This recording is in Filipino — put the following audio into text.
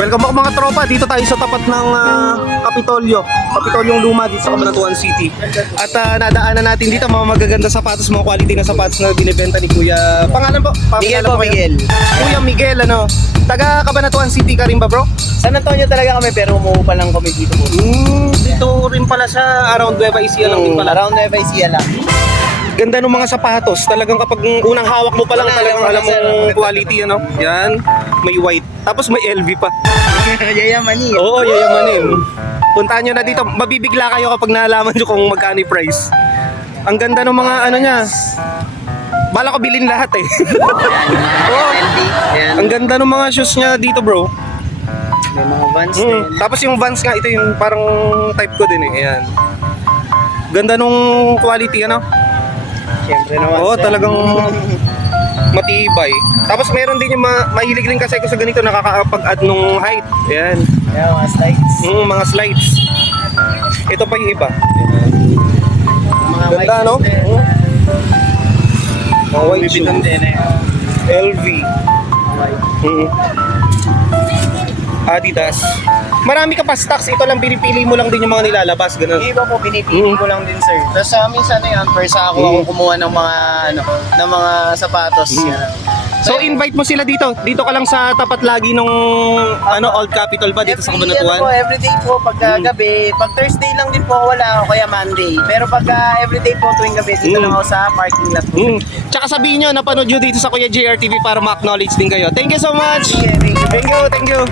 Welcome ako mga tropa, dito tayo sa tapat ng Kapitolyong Luma dito sa Cabanatuan City. At nadaanan natin dito mga magaganda sapatos, mga quality na sapatos na binibenta ni Kuya. Pangalan po? Miguel po, Miguel. Kuya Miguel, ano? Taga Cabanatuan City ka rin ba, bro? San Antonio talaga kami pero umuwi pa lang kami dito po. Dito rin pala siya, around Nueva Ecija lang din pala. Around Nueva Ecija lang. Ganda ng mga sapatos. Talagang kapag unang hawak mo pa lang, talagang alam mong quality, ano? Yan, may white. Tapos may LV pa. Yayamanin. Oo, yayamanin. Puntahan nyo na dito. Mabibigla kayo kapag nalaman nyo kung magkano yung price. Ang ganda ng mga ano niya. Bala ko bilhin lahat eh. Oo. Ang ganda ng mga shoes niya dito, bro. May mga Vans din. Tapos yung Vans nga, ito yung parang type ko din eh. Ayan. Ganda nung quality, ano? Siyempre naman. Oo, sir. talagang matibay. Tapos meron din yung mahilig rin kasi ko sa ganito, nakakapag-add nung height. Ayan. Yeah, mga slides. Mga slides. Ito pa yung iba. Mga Ganda, white no? shoes din. Mga white Louis Vuitton shoes. din eh. LV. White. Adidas. Marami ka pa stocks. Ito lang pinipili mo lang din yung mga nilalabas. Ganun. Yung iba po pinipili ko lang din sir. Tapos sa minsan yan, first ako kumuha ng mga ng mga sapatos. Yan. So invite mo sila dito. Dito ka lang sa tapat lagi nung Old Capitol ba dito sa Cabanatuan? Everyday po pagka gabi. Pag Thursday lang din po wala o kaya Monday. Pero pagka everyday po tuwing gabi dito lang ako sa parking lot po. Tsaka sabihin nyo, napanood nyo dito sa Kuya JR TV para ma-acknowledge din kayo. Thank you so much! Thank you. Thank you, thank you.